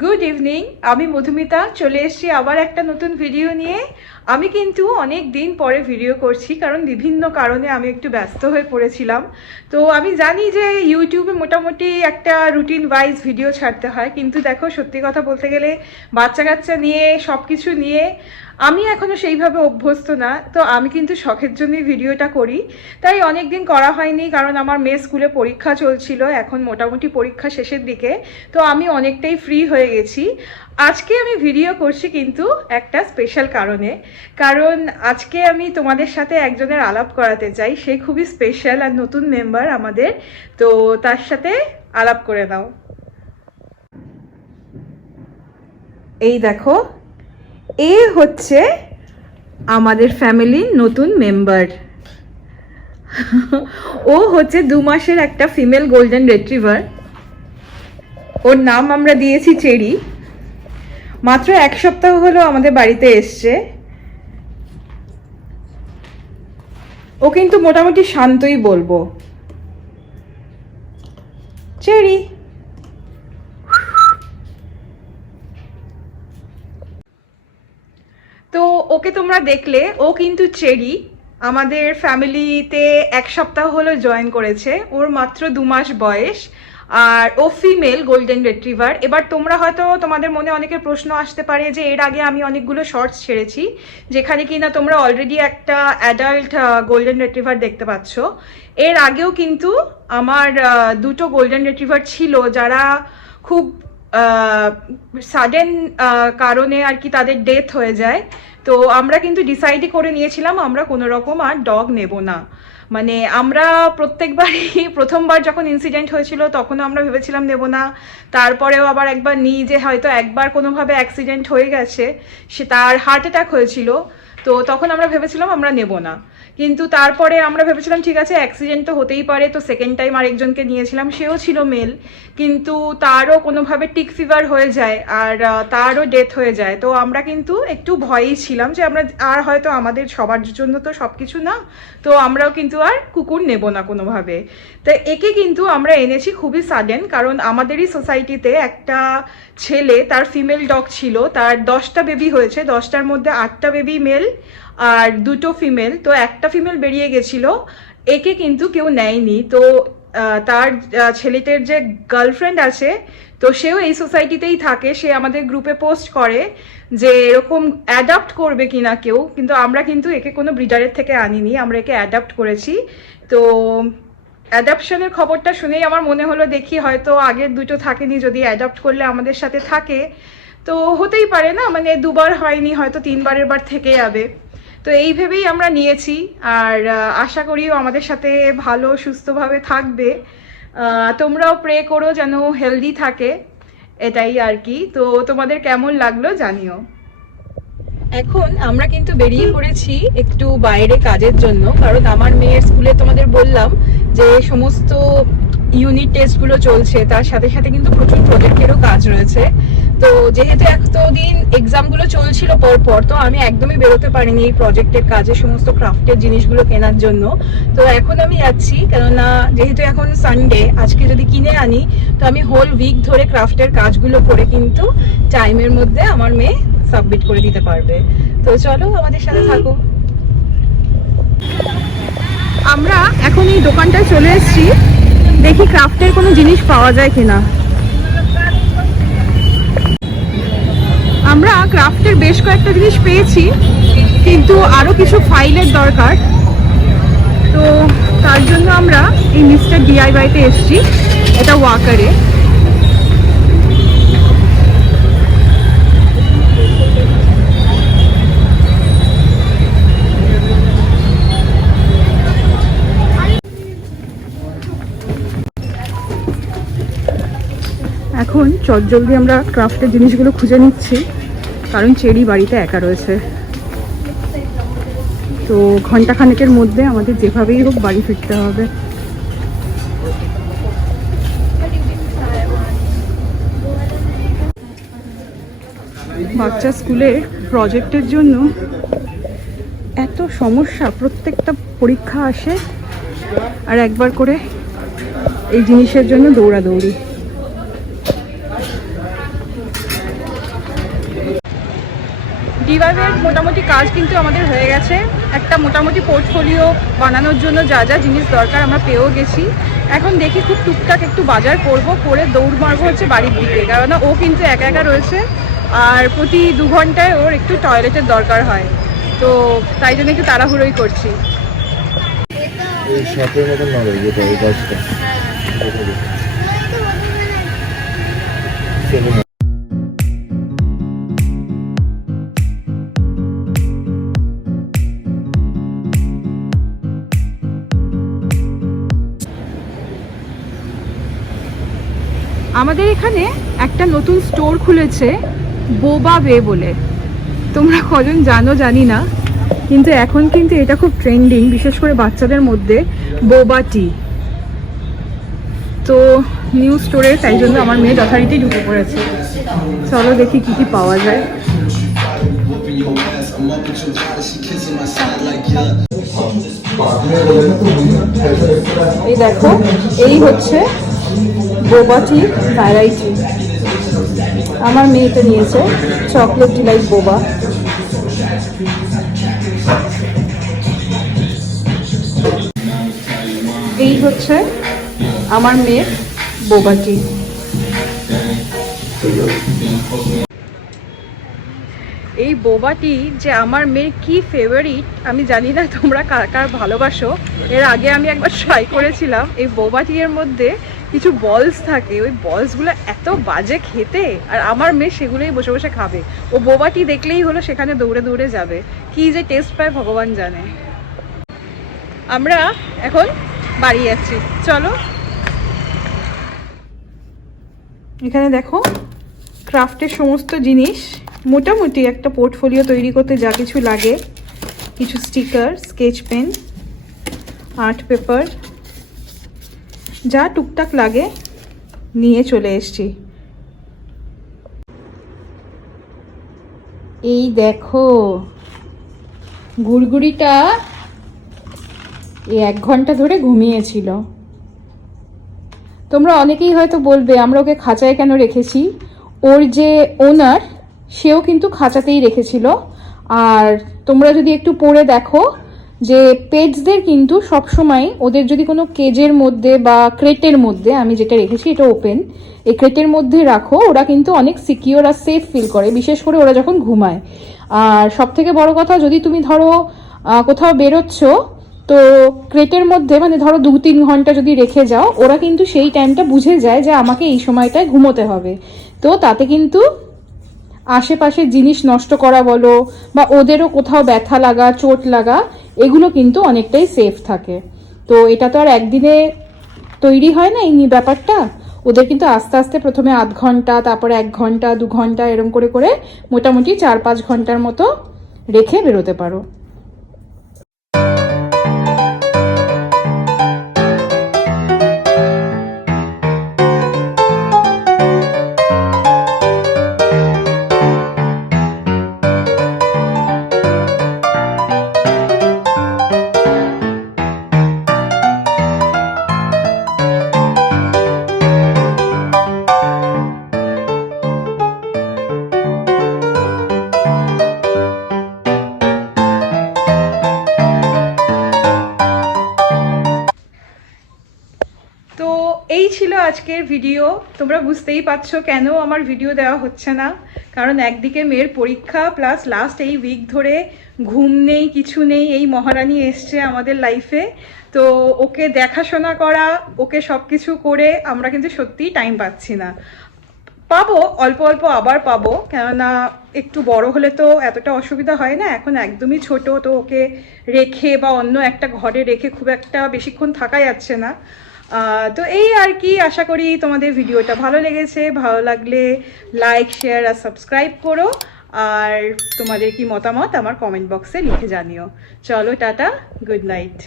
Good evening. আমি মধুমিতা চলে এসেছি আবার একটা নতুন ভিডিও নিয়ে। আমি কিন্তু অনেক দিন পরে ভিডিও করছি, কারণ বিভিন্ন কারণে আমি একটু ব্যস্ত হয়ে পড়েছিলাম। তো আমি জানি যে ইউটিউবে মোটামুটি একটা রুটিন ওয়াইজ ভিডিও ছাড়তে হয়, কিন্তু দেখো সত্যি কথা বলতে গেলে বাচ্চা কাচ্চা নিয়ে সব কিছু নিয়ে আমি এখনও সেইভাবে অভ্যস্ত না। তো আমি কিন্তু শখের জন্যই ভিডিওটা করি, তাই অনেক দিন করা হয়নি, কারণ আমার মেয়ে স্কুলে পরীক্ষা চলছিল, এখন মোটামুটি পরীক্ষা শেষের দিকে। তো আমি অনেকটাই ফ্রি হয়ে গেছি। আজকে আমি ভিডিও করছি কিন্তু একটা স্পেশাল কারণে, কারণ আজকে আমি তোমাদের সাথে একজনের আলাপ করাতে চাই। সে খুবই স্পেশাল আর নতুন মেম্বার আমাদের, তো তার সাথে আলাপ করে নাও। এই দেখো, এ হচ্ছে আমাদের ফ্যামিলির নতুন মেম্বার। ও হচ্ছে 2 মাসের একটা ফিমেল গোল্ডেন রিট্রিভার। ওর নাম আমরা দিয়েছি চেরি। মাত্র 1 সপ্তাহ হলো আমাদের বাড়িতে এসছে। ও কিন্তু মোটামুটি শান্তই বলবো। চেরি, তো ওকে তোমরা দেখলে, ও কিন্তু চেরি আমাদের ফ্যামিলিতে 1 সপ্তাহ হলো জয়েন করেছে। ওর মাত্র 2 মাস বয়স, আর ও ফিমেল গোল্ডেন রিট্রিভার। এবার তোমরা হয়তো, তোমাদের মনে অনেকের প্রশ্ন আসতে পারে যে এর আগে আমি অনেকগুলো শর্টস ছেড়েছি যেখানে কিনা তোমরা অলরেডি একটা অ্যাডাল্ট গোল্ডেন রিট্রিভার দেখতে পাচ্ছ। এর আগেও কিন্তু আমার 2টো গোল্ডেন রিট্রিভার ছিল, যারা খুব সাডেন কারণে আর কি তাদের ডেথ হয়ে যায়। তো আমরা কিন্তু ডিসাইডই করে নিয়েছিলাম আমরা কোনো রকম আর ডগ নেব না। মানে আমরা প্রত্যেকবারই প্রথমবার যখন ইনসিডেন্ট হয়েছিল তখনও আমরা ভেবেছিলাম নেব না, তারপরেও আবার একবার নিই যে হয়তো একবার কোনোভাবে অ্যাক্সিডেন্ট হয়ে গেছে, সে তার হার্ট অ্যাটাক হয়েছিল, তো তখন আমরা ভেবেছিলাম আমরা নেব না। কিন্তু তারপরে আমরা ভেবেছিলাম ঠিক আছে, অ্যাক্সিডেন্ট তো হতেই পারে। তো সেকেন্ড টাইম আরেকজনকে নিয়েছিলাম, সেও ছিল মেল, কিন্তু তারও কোনোভাবে টিক ফিভার হয়ে যায় আর তারও ডেথ হয়ে যায়। তো আমরা কিন্তু একটু ভয়েই ছিলাম যে আমরা আর হয়তো আমাদের সবার জন্য তো সব কিছু না, তো আমরাও কিন্তু আর কুকুর নেব না কোনোভাবে। তো একে কিন্তু আমরা এনেছি খুবই সাডেন, কারণ আমাদেরই সোসাইটিতে একটা ছেলে, তার ফিমেল ডগ ছিল, তার 10টা বেবি হয়েছে, 10টার মধ্যে 8টা বেবি মেল আর 2টো ফিমেল। তো একটা ফিমেল বেরিয়ে গেছিল, একে কিন্তু কেউ নেয়নি। তো তার ছেলেটার যে গার্লফ্রেন্ড আছে, তো সেও এই সোসাইটিতেই থাকে, সে আমাদের গ্রুপে পোস্ট করে যে এরকম অ্যাডাপ্ট করবে কিনা কেউ, কিন্তু আমরা কিন্তু একে কোনো ব্রিডারের থেকে আনিনি, আমরা একে অ্যাডাপ্ট করেছি। তো অ্যাডাপশনের খবরটা শুনেই আমার মনে হলো দেখি হয়তো আগের 2টো থাকেনি, যদি অ্যাডাপ্ট করলে আমাদের সাথে থাকে তো হতেই পারে না, মানে 2বার হয়নি, হয়তো 3বারের বার থেকে যাবে। তো এই ভেবেই আমরা নিয়েছি, আর আশা করিও আমাদের সাথে ভালো সুস্থভাবে থাকবে। তোমরাও প্রে করো যেন হেলদি থাকে, এটাই আর কি। তো তোমাদের কেমন লাগলো জানিও। এখন আমরা কিন্তু বেরিয়ে পড়েছি একটু বাইরে কাজের জন্য, কারণ আমার মেয়ের স্কুলে তোমাদের বললাম যে সমস্ত ইউনিট টেস্টগুলো চলছে, তার সাথে সাথে কিন্তু প্রচুর প্রজেক্টেরও কাজ রয়েছে। তো যেহেতু এতদিন এক্সামগুলো চলছিল পরপর, তো আমি একদমই বেরোতে পারিনি এই প্রজেক্টের কাজে, সমস্ত ক্রাফটের জিনিসগুলো কেনার জন্য। তো এখন আমি যাচ্ছি, কেননা যেহেতু এখন সানডে, আজকে যদি কিনে আনি তো আমি হোল উইক ধরে ক্রাফটের কাজগুলো করে কিন্তু টাইমের মধ্যে আমার মেয়ে সাবমিট করে দিতে পারবে। তো চলো আমাদের সাথে থাকো। আমরা এখন এই দোকানটায় চলে এসেছি, দেখি ক্রাফটের কোনো জিনিস পাওয়া যায় কিনা। আমরা ক্রাফটের বেশ কয়েকটা জিনিস পেয়েছি, কিন্তু আরো কিছু ফাইলের দরকার। তো তার জন্য আমরা এই মিস্টার ডিআইওয়াইতে এসেছি, এটা ওয়াকারে। এখন চটজলদি আমরা ক্রাফটের জিনিসগুলো খুঁজে নিচ্ছি, কারণ চেরি বাড়িতে একা রয়েছে। তো ঘন্টাখানেকের মধ্যে আমাদের যেভাবেই হোক বাড়ি ফিরতে হবে। বাচ্চা স্কুলের প্রজেক্টের জন্য এত সমস্যা, প্রত্যেকটা পরীক্ষা আসে আর একবার করে এই জিনিসের জন্য দৌড়াদৌড়ি। রিভাইভের মোটামুটি কাজ কিন্তু আমাদের হয়ে গেছে। একটা মোটামুটি পোর্টফোলিও বানানোর জন্য যা যা জিনিস দরকার আমরা পেয়েও গেছি। এখন দেখি খুব টুকটাক একটু বাজার করবো, করে দৌড় মারবো হচ্ছে বাড়ির দিকে, কেননা ও কিন্তু একা একা রয়েছে আর প্রতি 2 ঘন্টায় ওর একটু টয়লেটের দরকার হয়, তো তাই জন্য একটু তাড়াহুড়োই করছি। এই সাপের মতন না লাগে এটা, এই গাছটা আমাদের এখানে একটা নতুন স্টোর খুলেছে বোবা বে বলে, তোমরা কজন জানো জানি না, কিন্তু এখন কিন্তু এটা খুব ট্রেন্ডিং, বিশেষ করে বাচ্চাদের মধ্যে বোবা টি। তো নিউ স্টোরে তাই জন্য আমার মেয়ে যথারীতি ঢুকে পড়েছে। চলো দেখি কি কি পাওয়া যায়। এই দেখো, এই হচ্ছে বোবা টি ভ্যারাইটি। আমার মেয়েটা নিয়েছে চকলেট ডিলাইট বোবা। এই হচ্ছে আমার মেয়ের বোবা টি। এই বোবাটি যে আমার মেয়ের কি ফেভারিট আমি জানি না, তোমরা কার কার ভালোবাসো। এর আগে আমি একবার ট্রাই করেছিলাম। এই বোবাটি এর মধ্যে কিছু বলস থাকে, ওই বলসগুলো এত বাজে খেতে, আর আমার মেয়ে সেগুলোই বসে বসে খাবে। ও বোবাটি দেখলেই হলো সেখানে দৌড়ে দৌড়ে যাবে, কি যে টেস্ট পায় ভগবান জানে। আমরা এখন বাড়ি যাচ্ছি, চলো। এখানে দেখো ক্রাফটের সমস্ত জিনিস, মোটামুটি একটা পোর্টফোলিও তৈরি করতে যা কিছু লাগে, কিছু sticker, sketch pen, art paper, যা টুকটাক লাগে নিয়ে চলে এসেছি। এই দেখো গুড়গুড়িটা 1 ঘন্টা ধরে ঘুমিয়েছিল। তোমরা অনেকেই হয়তো বলবে আমরা ওকে খাঁচায় কেন রেখেছি, ওর যে ওনার সেও কিন্তু খাঁচাতেই রেখেছিল। আর তোমরা যদি একটু পড়ে দেখো যে পেটসদের কিন্তু সবসময় ওদের যদি কোনো কেজের মধ্যে বা ক্রেটের মধ্যে, আমি যেটা রেখেছি এটা ওপেন, এই ক্রেটের মধ্যে রাখো, ওরা কিন্তু অনেক সিকিওর আর সেফ ফিল করে, বিশেষ করে ওরা যখন ঘুমায়। আর সব থেকে বড় কথা, যদি তুমি ধরো কোথাও বেরোচ্ছ, তো ক্রেটের মধ্যে মানে ধরো 2-3 ঘন্টা যদি রেখে যাও, ওরা কিন্তু সেই টাইমটা বুঝে যায় যে আমাকে এই সময়টায় ঘুমোতে হবে। তো তাতে কিন্তু আশেপাশের জিনিস নষ্ট করা বলো বা ওদেরও কোথাও ব্যথা লাগা, চোট লাগা, এগুলো কিন্তু অনেকটাই সেফ থাকে। তো এটা তো আর একদিনে তৈরি হয় না এই ব্যাপারটা, ওদের কিন্তু আস্তে আস্তে প্রথমে 0.5 ঘন্টা, তারপরে 1 ঘন্টা, 2 ঘন্টা এরম করে করে মোটামুটি 4-5 ঘন্টার মতো রেখে বেরোতে পারো। তো এই ছিল আজকের ভিডিও। তোমরা বুঝতেই পারছো কেন আমার ভিডিও দেওয়া হচ্ছে না, কারণ একদিকে মেয়ের পরীক্ষা প্লাস লাস্ট এই উইক ধরে ঘুম নেই, কিছু নেই। এই মহারানী এসছে আমাদের লাইফে, তো ওকে দেখাশোনা করা, ওকে সব কিছু করে আমরা কিন্তু সত্যিই টাইম পাচ্ছি না। পাবো অল্প অল্প, আবার পাবো, কেননা একটু বড় হলে তো এতটা অসুবিধা হয় না। এখন একদমই ছোট, তো ওকে রেখে বা অন্য একটা ঘরে রেখে খুব একটা বেশিক্ষণ থাকা যাচ্ছে না। তো এই আর কি, আশা করি তোমাদের ভিডিওটা ভালো লেগেছে। ভালো লাগলে লাইক, শেয়ার আর সাবস্ক্রাইব করো, আর তোমাদের কি মতামত আমার কমেন্ট বক্সে লিখে জানিও। চলো টাটা, গুড নাইট।